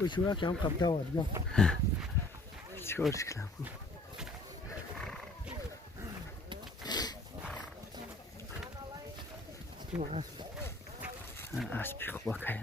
بشورا کم کپتا وارد یا چیکارش کنم اسبی خوبه که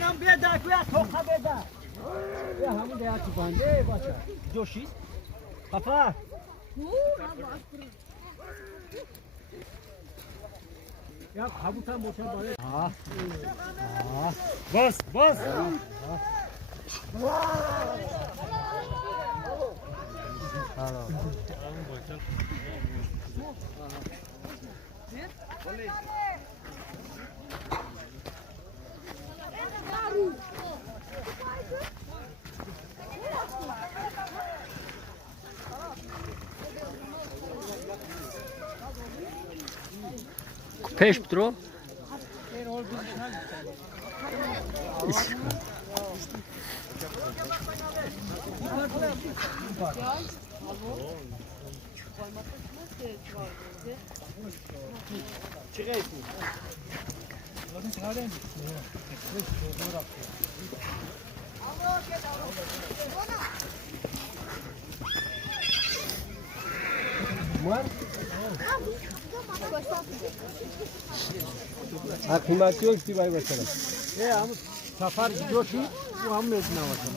نام بیاد کویا توخا بده یا همون دیا تو بنده باشه جوشی خفا یا خبوتم باشه باشه بس بس Peixe, Petro? قیمتی هاش دی بای بچرا هم سفر جوشی و هم میدونه واسه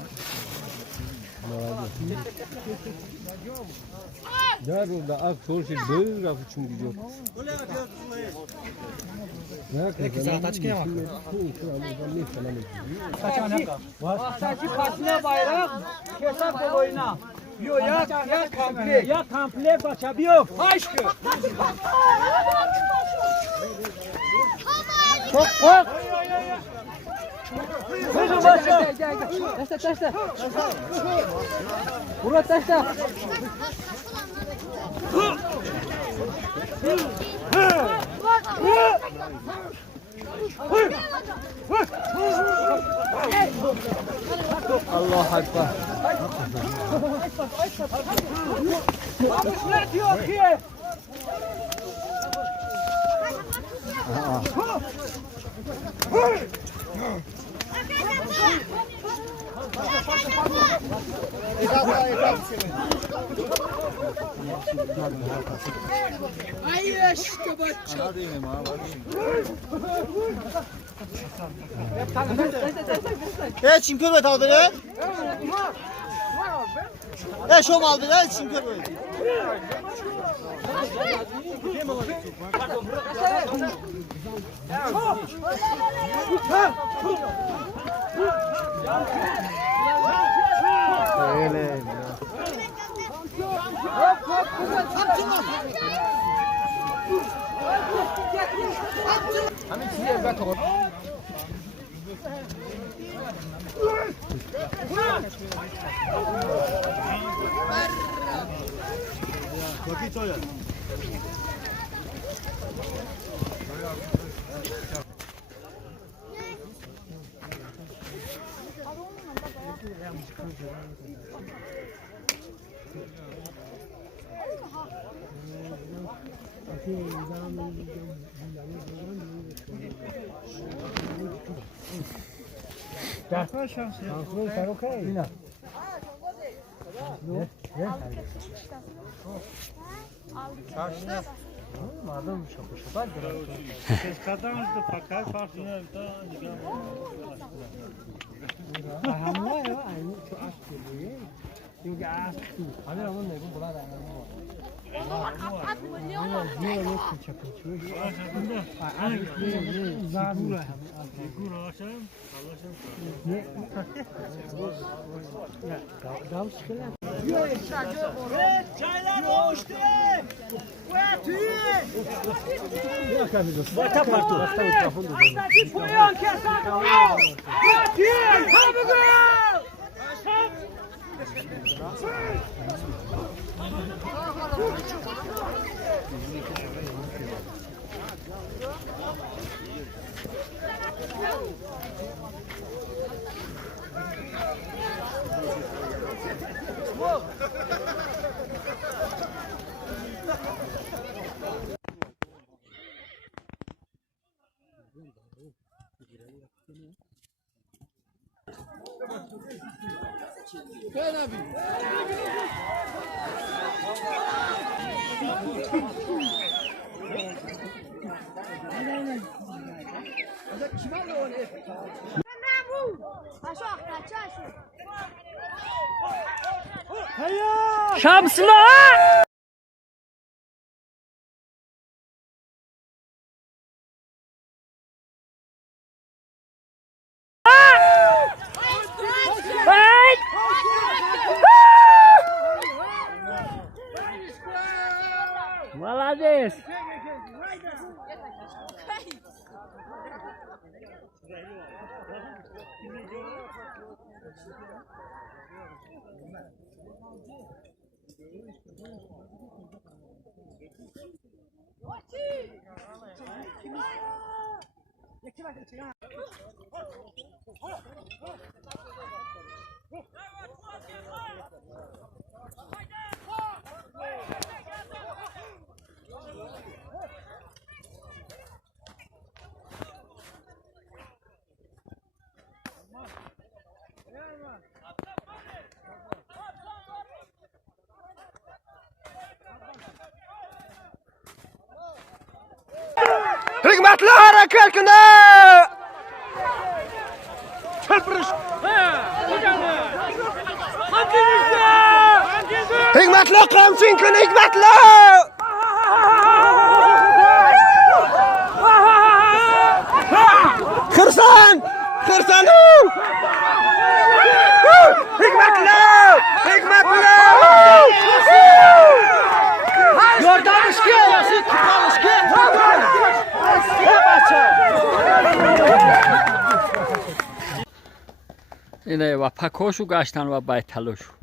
در دا اف سورش دو رفت چون دیگه نه که زاتاچ کی ما ساچی پاسنا bayrak hesap koyuna Yo ya komple bacha biyo aşkı Çok çok Hızlı başla Taşla Murat taşla Allah Ekber ne diyor ki? Ay aşkı bacı. چیم کر بتا داره؟ شما مال بده چیم کر بده؟ همین چیزی بتا Bakit o ya? Daha şans ya. Şans okey. Yine. Ne? Ne? Çarşıda. Madem şapışa Ses kadar da pakar farklı da nigam. Hamla ya aynı çok aç geliyor. Çaylar oluştu. Bata partu. Astati poyan kesak. Yatıyor. Tabii gol. Şamsılar! Молодец! Hikmetli hareket kına! Çöpürüş! Hikmetli kamçın kına hikmetli! Kırsan! Kırsanım! Hikmetli! Hikmetli! Yordamış ki! Yordamış ki! اینه و پکاشو گشتن و بیتلاشو